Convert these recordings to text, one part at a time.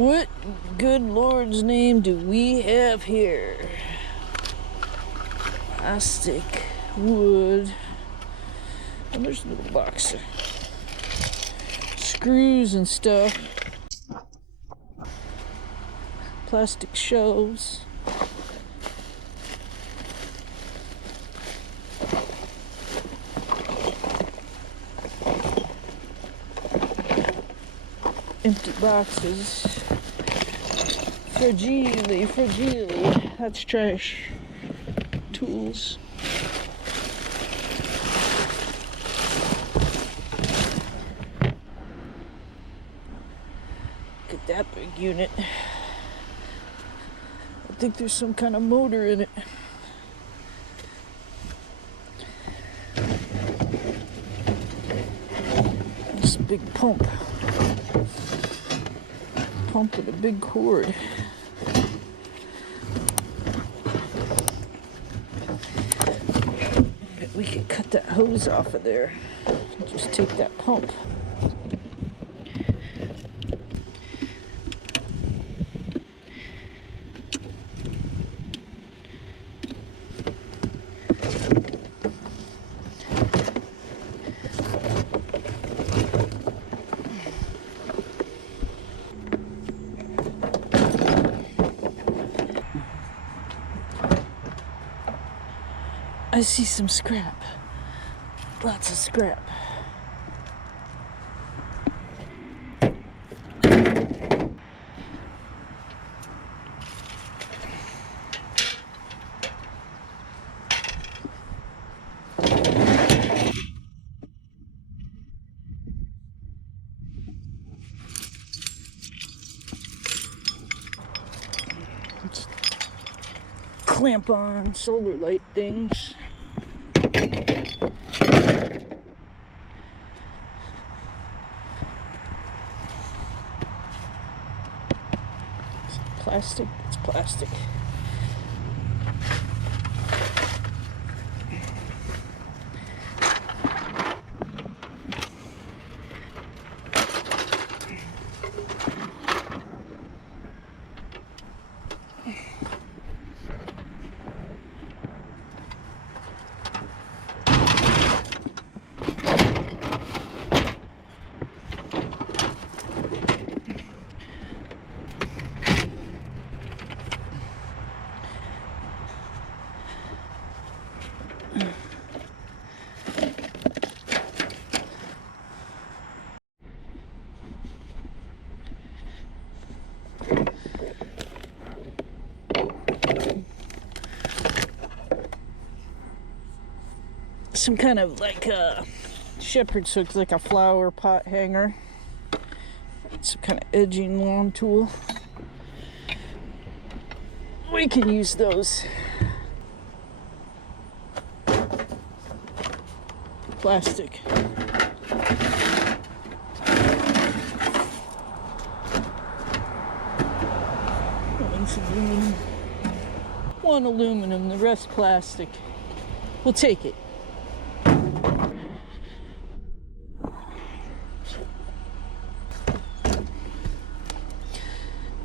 What good Lord's name do we have here? Plastic, wood, and there's a little box of screws and stuff. Plastic shelves. Empty boxes. Fragile. That's trash. Tools. Look at that big unit. I think there's some kind of motor in it. This big pump. Pump with a big cord. We could cut that hose off of there. Just take that pump. I see some scrap. Lots of scrap. Clamp on solar light things. Plastic, it's plastic. Some kind of like a shepherd's hook, like a flower pot hanger. Some kind of edging lawn tool. We can use those. Plastic. One aluminum, the rest plastic. We'll take it.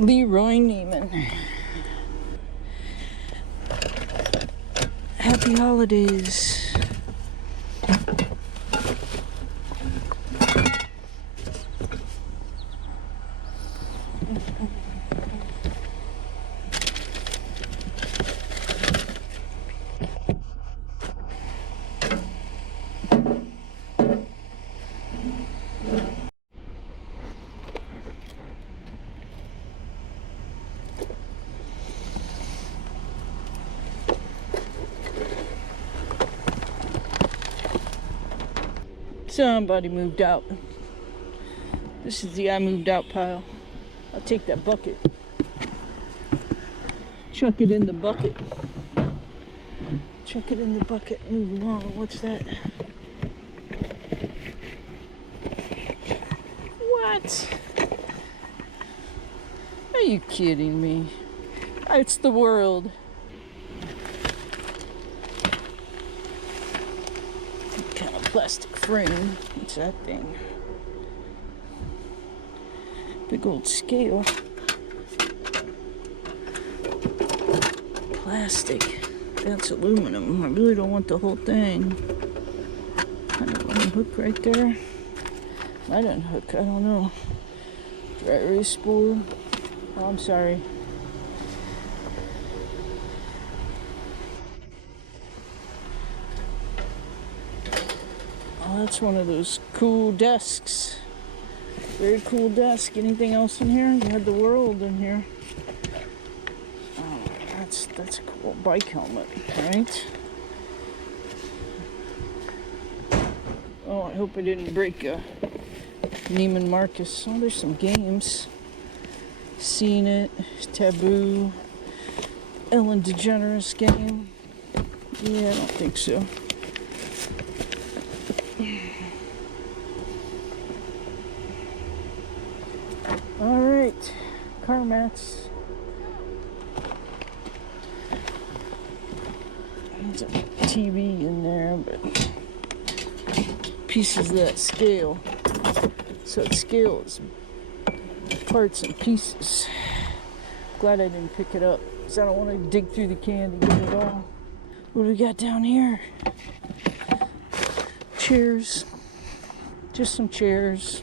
Leroy Neiman. Happy holidays. Somebody moved out. This is the I moved out pile. I'll take that bucket. Chuck it in the bucket. Chuck it in the bucket. Move along. What's that? What? Are you kidding me? It's the world. Kind of plastic frame. What's that thing? Big old scale. plastic. That's aluminum. I really don't want the whole thing. Kind of unhook right there. Might unhook, I don't know. Dry erase spool. Oh, I'm sorry. Oh, that's one of those cool desks. Very cool desk. Anything else in here? You had the world in here. Oh, that's a cool bike helmet, right? Oh, I hope I didn't break a Neiman Marcus. Oh, there's some games. Seen It, Taboo, Ellen DeGeneres game. Yeah, I don't think so. All right, car mats. There's a TV in there, but pieces of that scale. So it scales parts and pieces. Glad I didn't pick it up, because I don't want to dig through the can to get it all. What do we got down here? Chairs. Just some chairs.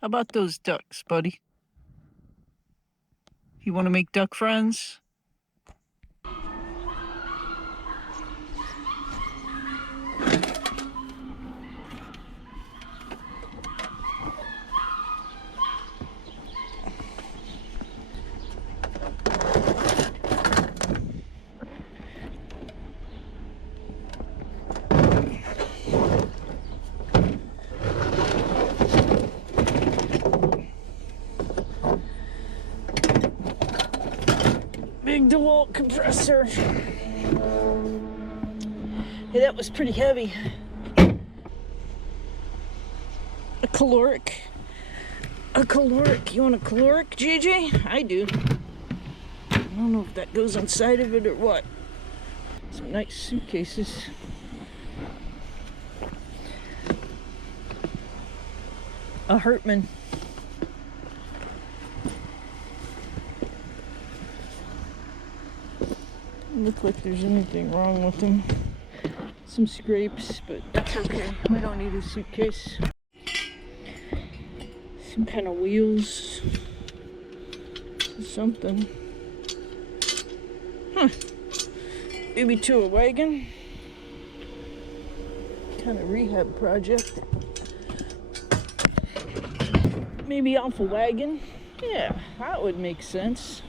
How about those ducks, buddy? You want to make duck friends? Big DeWalt compressor. Hey, that was pretty heavy. A caloric. A caloric. You want a caloric, JJ? I do. I don't know if that goes inside of it or what. Some nice suitcases. A Hartman. Look like there's anything wrong with them. Some scrapes, but that's okay. We don't need a suitcase. Some kind of wheels. Something. Huh. Maybe to a wagon. Kind of rehab project. Maybe off a wagon. Yeah, that would make sense.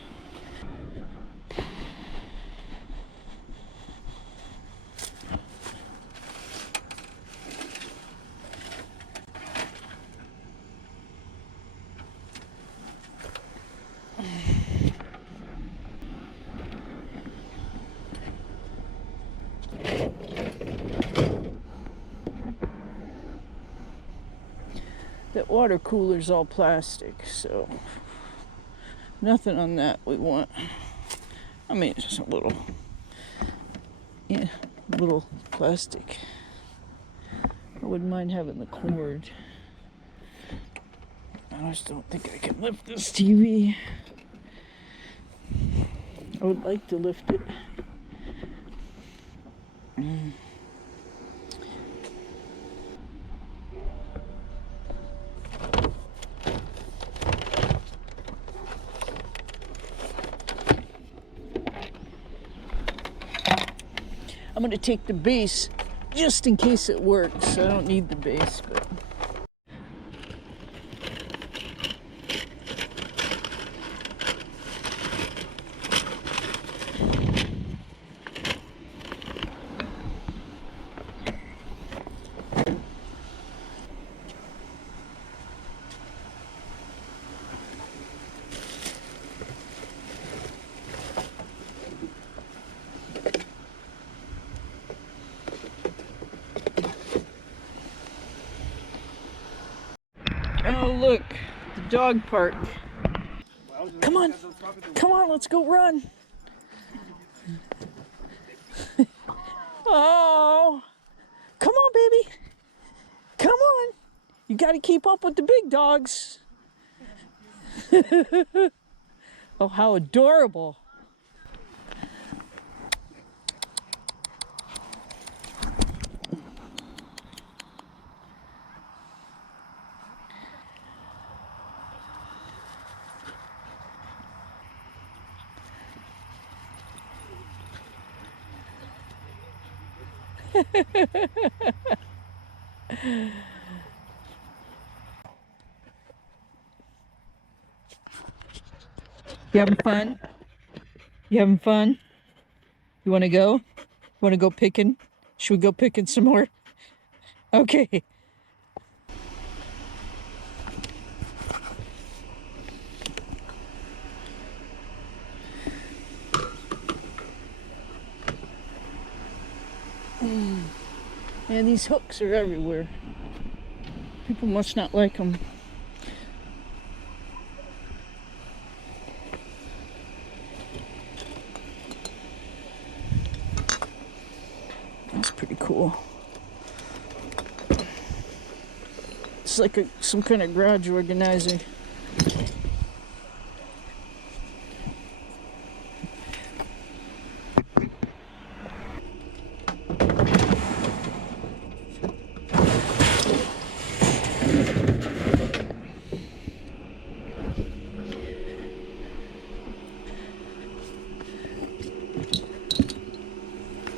That water cooler's all plastic, so nothing on that we want. I mean, it's just a little, yeah, little plastic. I wouldn't mind having the cord. I just don't think I can lift this TV. I would like to lift it. I'm gonna take the base just in case it works. I don't need the base, but. Oh, look, the dog park. Come on, come on, let's go run. Oh, come on, baby. Come on. You got to keep up with the big dogs. Oh, how adorable. You having fun? You having fun? You want to go? Want to go picking? Should we go picking some more? Okay. Yeah, these hooks are everywhere. People must not like them. That's pretty cool. It's like some kind of garage organizer.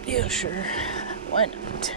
Yeah, sure. Why not?